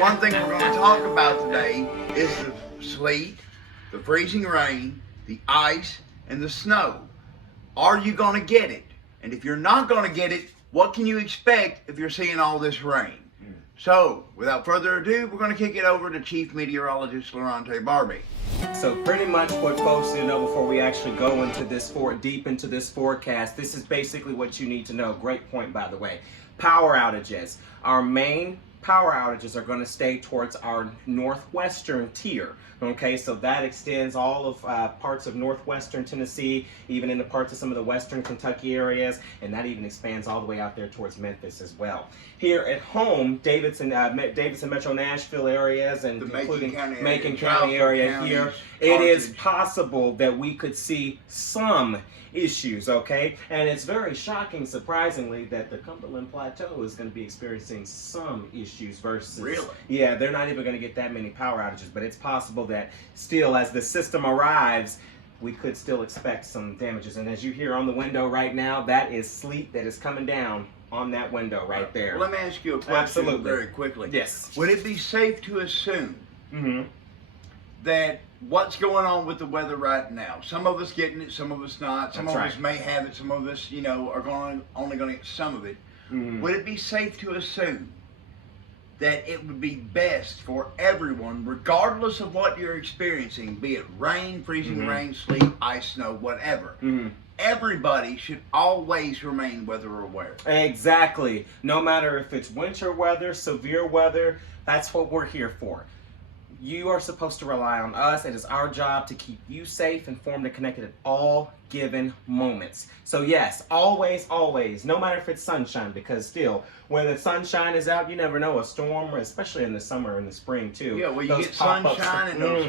one thing we're going to talk about today is the sleet, the freezing rain, the ice, and the snow. Are you going to get it? And if you're not going to get it, what can you expect if you're seeing all this rain? So, without further ado, we're going to kick it over to Chief Meteorologist Laronta Barbie. So pretty much what folks need to know before we actually go into this deep into this forecast, this is basically what you need to know. Great point, by the way. Power outages. Our main power outages are going to stay towards our northwestern tier. Okay, so that extends all of parts of northwestern Tennessee, even into parts of some of the western Kentucky areas, and that even expands all the way out there towards Memphis as well. Here at home, Davidson Metro Nashville areas, and including Macon County area here, it is possible that we could see some issues, okay? And it's very shocking, surprisingly, that the Cumberland Plateau is going to be experiencing some issues versus... Really? Yeah, they're not even going to get that many power outages, but it's possible that still, as the system arrives, we could still expect some damages. And as you hear on the window right now, that is sleet that is coming down on that window right there. Well, let me ask you a question very quickly. Yes. Would it be safe to assume that what's going on with the weather right now, some of us getting it, some of us not, some of us may have it, some of us, you know, are only going to get some of it. Would it be safe to assume that it would be best for everyone, regardless of what you're experiencing, be it rain, freezing rain, sleet, ice, snow, whatever, everybody should always remain weather aware? Exactly. No matter if it's winter weather, severe weather, that's what we're here for. You are supposed to rely on us. It is our job to keep you safe, informed, and connected at all given moments. So yes, always, always, no matter if it's sunshine, because still, when the sunshine is out, you never know, a storm, especially in the summer and the spring too. Yeah, well, you get sunshine and those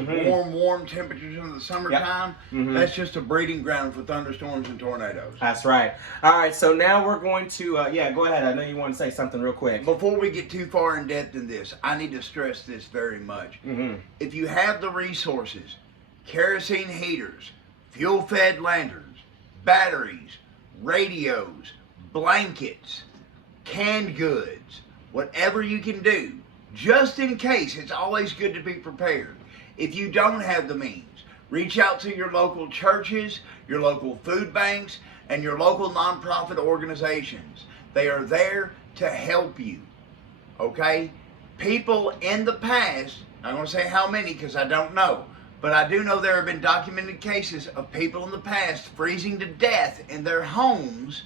warm temperatures in the summertime, that's just a breeding ground for thunderstorms and tornadoes. That's right. All right, so now we're going to, yeah, go ahead. I know you want to say something real quick. Before we get too far in depth in this, I need to stress this very much. If you have the resources, kerosene heaters, fuel-fed lanterns, batteries, radios, blankets, canned goods, whatever you can do, just in case, it's always good to be prepared. If you don't have the means, reach out to your local churches, your local food banks, and your local nonprofit organizations. They are there to help you, okay? People in the past, I'm going to say how many because I don't know, but I do know there have been documented cases of people in the past freezing to death in their homes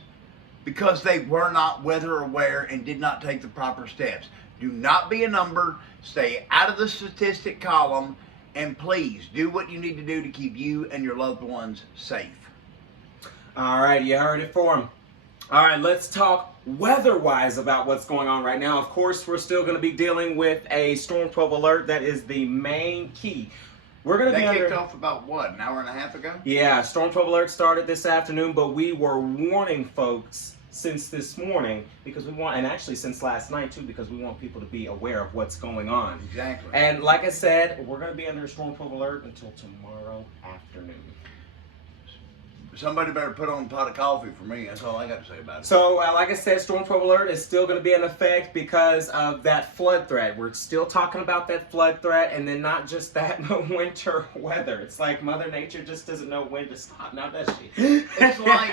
because they were not weather aware and did not take the proper steps. Do not be a number, stay out of the statistic column, and please do what you need to do to keep you and your loved ones safe. All right, you heard it for him. All right, let's talk weather-wise about what's going on right now. Of course, we're still going to be dealing with a Storm 12 alert. That is the main key. We're going to be kicked off about, what, an hour and a half ago? Yeah, Storm 12 alert started this afternoon, but we were warning folks since this morning because we want, and actually since last night too, because we want people to be aware of what's going on. Exactly. And like I said, we're going to be under a Storm 12 alert until tomorrow afternoon. Somebody better put on a pot of coffee for me. That's all I got to say about it. So, like I said, Storm 12 alert is still going to be in effect because of that flood threat. We're still talking about that flood threat, and then not just that, but winter weather. It's like Mother Nature just doesn't know when to stop, now does she? It's like,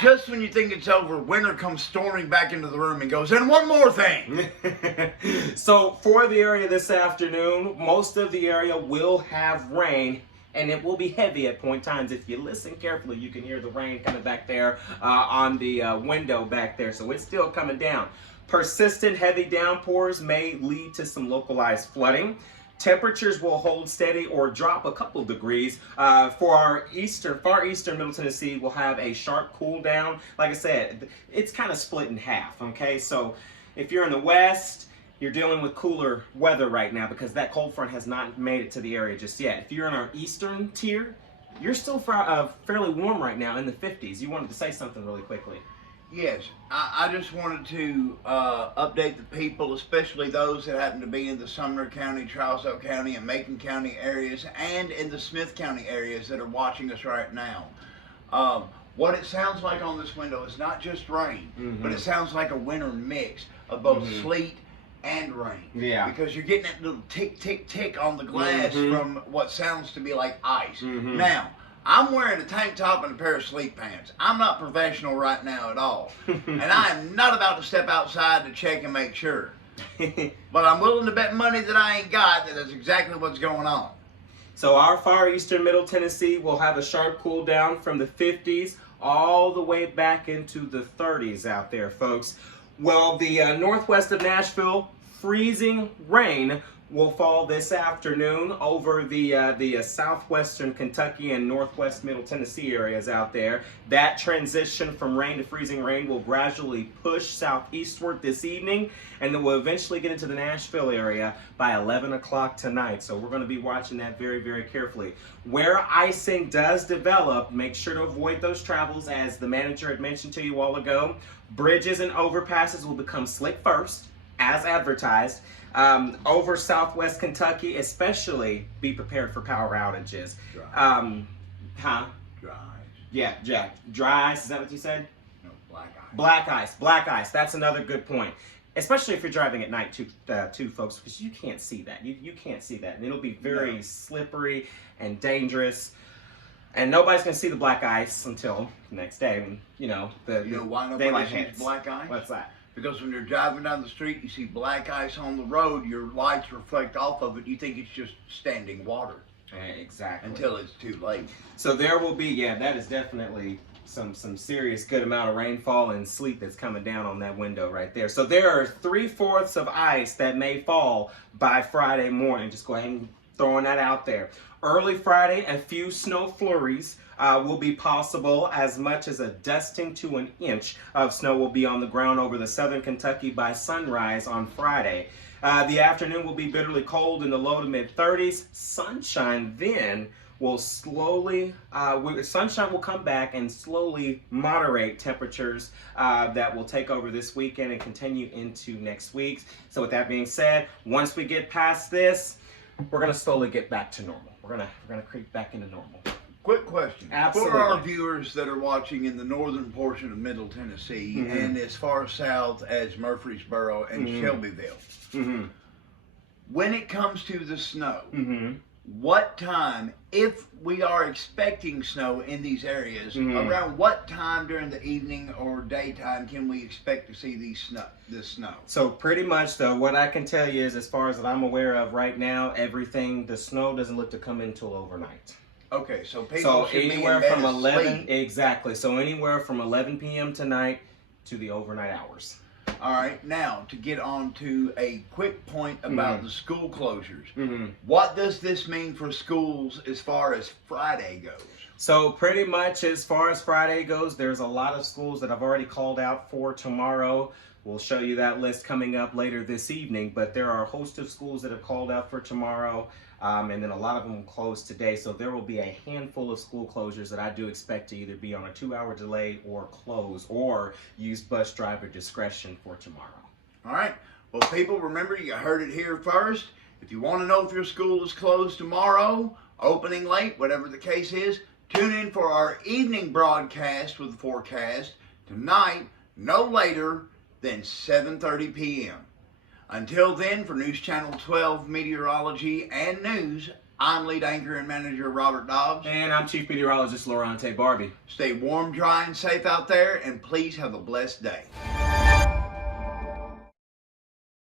just when you think it's over, winter comes storming back into the room and goes, and one more thing. So, for the area this afternoon, most of the area will have rain. And it will be heavy at point times. If you listen carefully, you can hear the rain coming back there on the window back there. So it's still coming down. Persistent heavy downpours may lead to some localized flooding. Temperatures will hold steady or drop a couple degrees. For our far eastern Middle Tennessee, we'll have a sharp cool down. Like I said, it's kind of split in half, okay? So if you're in the west, you're dealing with cooler weather right now because that cold front has not made it to the area just yet. If you're in our eastern tier, you're still fairly warm right now in the 50s. You wanted to say something really quickly. Yes, I just wanted to update the people, especially those that happen to be in the Sumner County, Trousdale County, and Macon County areas, and in the Smith County areas that are watching us right now. What it sounds like on this window is not just rain, but it sounds like a winter mix of both sleet and rain. Yeah. Because you're getting that little tick, tick, tick on the glass from what sounds to be like ice. Now, I'm wearing a tank top and a pair of sleep pants. I'm not professional right now at all. And I am not about to step outside to check and make sure. But I'm willing to bet money that I ain't got that that's exactly what's going on. So our far eastern Middle Tennessee will have a sharp cool down from the 50s all the way back into the 30s out there, folks. Well, the northwest of Nashville, freezing rain will fall this afternoon over the southwestern Kentucky and northwest Middle Tennessee areas out there. That transition from rain to freezing rain will gradually push southeastward this evening, and then we'll eventually get into the Nashville area by 11 o'clock tonight. So we're going to be watching that very, very carefully. Where icing does develop, make sure to avoid those travels, as the manager had mentioned to you all ago. Bridges and overpasses will become slick first, as advertised. Over southwest Kentucky, especially be prepared for power outages. Dry. Yeah, Jack. Dry ice, is that what you said? No, black ice. Black ice. Black ice. That's another good point. Especially if you're driving at night too, folks, because you can't see that. You can't see that. And it'll be very slippery and dangerous. And nobody's going to see the black ice until the next day when, why nobody daylight sees hits. black ice? What's that? Because when you're driving down the street, you see black ice on the road, your lights reflect off of it, you think it's just standing water. Exactly. Until it's too late. So there will be, that is definitely some serious good amount of rainfall and sleet that's coming down on that window right there. So there are 3/4 of ice that may fall by Friday morning. Just go ahead and throwing that out there. Early Friday, a few snow flurries will be possible. As much as a dusting to an inch of snow will be on the ground over the southern Kentucky by sunrise on Friday. The afternoon will be bitterly cold in the low to mid 30s. Sunshine then will slowly, sunshine will come back and slowly moderate temperatures that will take over this weekend and continue into next week. So with that being said, once we get past this, we're going to slowly get back to normal. We're gonna creep back into normal. Quick question. Absolutely. For our viewers that are watching in the northern portion of Middle Tennessee and as far south as Murfreesboro and Shelbyville, when it comes to the snow, what time, if we are expecting snow in these areas, around what time during the evening or daytime can we expect to see this snow? So pretty much though, what I can tell you is, as far as that I'm aware of right now, the snow doesn't look to come in till overnight. Okay, so people should anywhere be in bed from 11, asleep. Exactly. So anywhere from 11 p.m. tonight to the overnight hours. All right, now to get on to a quick point about the school closures. What does this mean for schools as far as Friday goes? So pretty much as far as Friday goes, there's a lot of schools that I've already called out for tomorrow. We'll show you that list coming up later this evening, but there are a host of schools that have called out for tomorrow. And then a lot of them closed today. So there will be a handful of school closures that I do expect to either be on a 2-hour delay or close or use bus driver discretion for tomorrow. All right. Well, people, remember, you heard it here first. If you want to know if your school is closed tomorrow, opening late, whatever the case is, tune in for our evening broadcast with the forecast tonight, no later than 7:30 p.m. Until then, for News Channel 12 Meteorology and News, I'm lead anchor and manager Robert Dobbs. And I'm Chief Meteorologist Laronta Barbie. Stay warm, dry, and safe out there, and please have a blessed day.